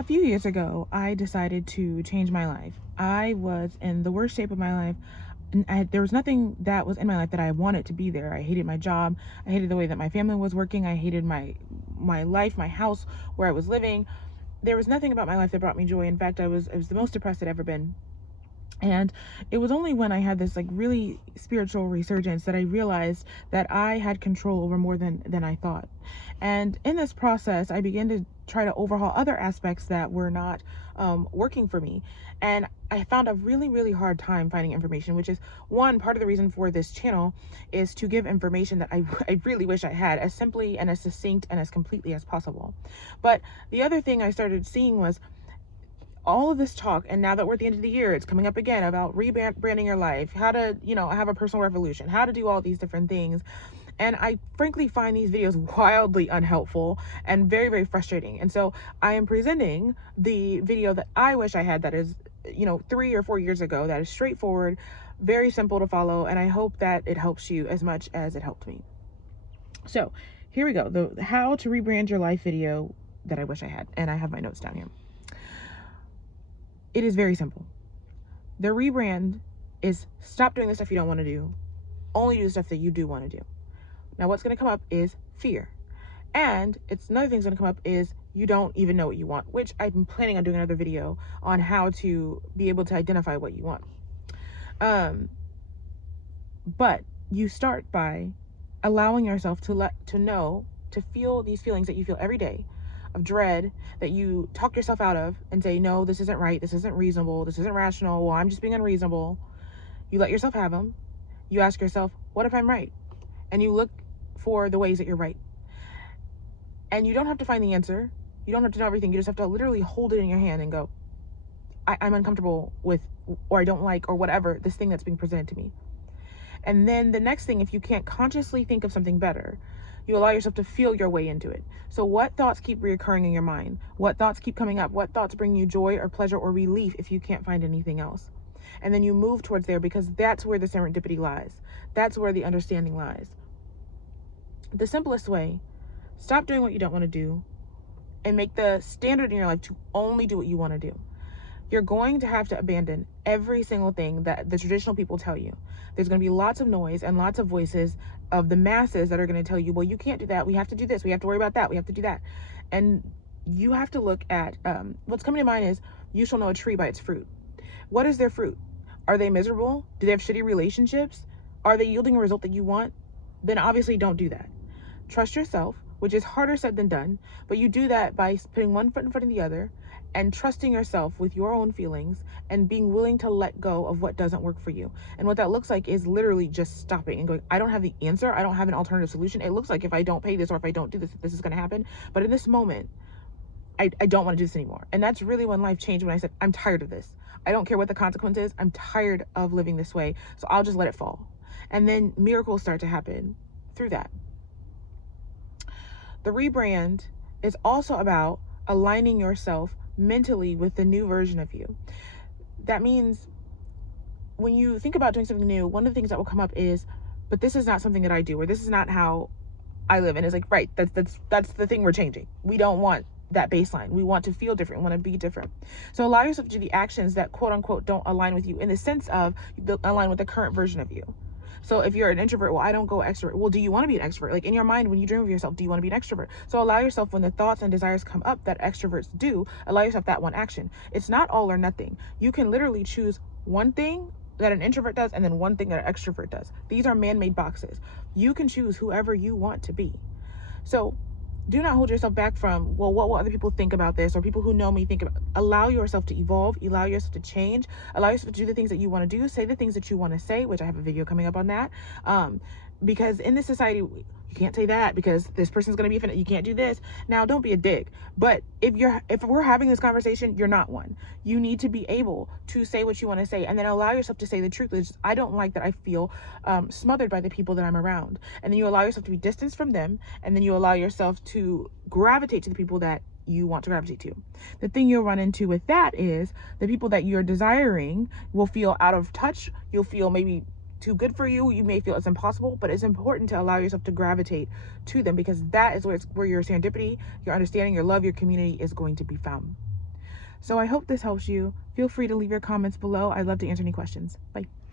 A few years ago, I decided to change my life. I was in the worst shape of my life. And there was nothing that was in my life that I wanted to be there. I hated my job. I hated the way that my family was working. I hated my life, my house, where I was living. There was nothing about my life that brought me joy. In fact, I was the most depressed I'd ever been. And it was only when I had this like really spiritual resurgence that I realized that I had control over more than I thought. And in this process, I began to try to overhaul other aspects that were not working for me. And I found a really, really hard time finding information, which is one part of the reason for this channel is to give information that I really wish I had as simply and as succinct and as completely as possible. But the other thing I started seeing was all of this talk, and now that we're at the end of the year, it's coming up again about rebranding your life, how to, have a personal revolution, how to do all these different things. And I frankly find these videos wildly unhelpful and very, very frustrating. And so I am presenting the video that I wish I had that is, 3 or 4 years ago, that is straightforward, very simple to follow, and I hope that it helps you as much as it helped me. So here we go, the how to rebrand your life video that I wish I had, and I have my notes down here. It is very simple. The rebrand is stop doing the stuff you don't want to do, only do the stuff that you do want to do. Now what's going to come up is fear. And it's another thing that's going to come up is you don't even know what you want, which I'm planning on doing another video on how to be able to identify what you want. But you start by allowing yourself to feel these feelings that you feel every day of dread, that you talk yourself out of and say, no, this isn't right, this isn't reasonable, this isn't rational, well, I'm just being unreasonable. You let yourself have them. You ask yourself, what if I'm right? And you look for the ways that you're right. And you don't have to find the answer. You don't have to know everything. You just have to literally hold it in your hand and go, I'm uncomfortable with, or I don't like, or whatever, this thing that's being presented to me. And then the next thing, if you can't consciously think of something better, you allow yourself to feel your way into it. So what thoughts keep reoccurring in your mind? What thoughts keep coming up? What thoughts bring you joy or pleasure or relief if you can't find anything else? And then you move towards there, because that's where the serendipity lies. That's where the understanding lies. The simplest way, stop doing what you don't want to do and make the standard in your life to only do what you want to do. You're going to have to abandon every single thing that the traditional people tell you. There's going to be lots of noise and lots of voices of the masses that are going to tell you, well, you can't do that. We have to do this. We have to worry about that. We have to do that. And you have to look at what's coming to mind is, you shall know a tree by its fruit. What is their fruit? Are they miserable? Do they have shitty relationships? Are they yielding a result that you want? Then obviously don't do that. Trust yourself, which is harder said than done, but you do that by putting one foot in front of the other and trusting yourself with your own feelings and being willing to let go of what doesn't work for you. And what that looks like is literally just stopping and going, I don't have the answer. I don't have an alternative solution. It looks like if I don't pay this or if I don't do this, this is going to happen. But in this moment, I don't want to do this anymore. And that's really when life changed, when I said, I'm tired of this. I don't care what the consequence is. I'm tired of living this way. So I'll just let it fall. And then miracles start to happen through that. The rebrand is also about aligning yourself mentally with the new version of you. That means when you think about doing something new, one of the things that will come up is, but this is not something that I do, or this is not how I live. And it's like, right, that's the thing we're changing. We don't want that baseline. We want to feel different. We want to be different. So allow yourself to do the actions that quote unquote don't align with you, in the sense of align with the current version of you. So if you're an introvert, well, I don't go extrovert. Well, do you want to be an extrovert? Like in your mind, when you dream of yourself, do you want to be an extrovert? So allow yourself, when the thoughts and desires come up that extroverts do, allow yourself that one action. It's not all or nothing. You can literally choose one thing that an introvert does and then one thing that an extrovert does. These are man-made boxes. You can choose whoever you want to be. So do not hold yourself back from, well, what will other people think about this, or people who know me think about. Allow yourself to evolve, allow yourself to change, allow yourself to do the things that you want to do, say the things that you want to say, which I have a video coming up on that. Because in this society, you can't say that because this person's going to be offended. You can't do this. Now, don't be a dick. But if we're having this conversation, you're not one. You need to be able to say what you want to say, and then allow yourself to say the truth. Which I don't like that I feel smothered by the people that I'm around. And then you allow yourself to be distanced from them, and then you allow yourself to gravitate to the people that you want to gravitate to. The thing you'll run into with that is the people that you're desiring will feel out of touch. You'll feel maybe too good for you. You may feel it's impossible, but it's important to allow yourself to gravitate to them, because that is where your serendipity, your understanding, your love, your community is going to be found. So I hope this helps you. Feel free to leave your comments below. I'd love to answer any questions. Bye.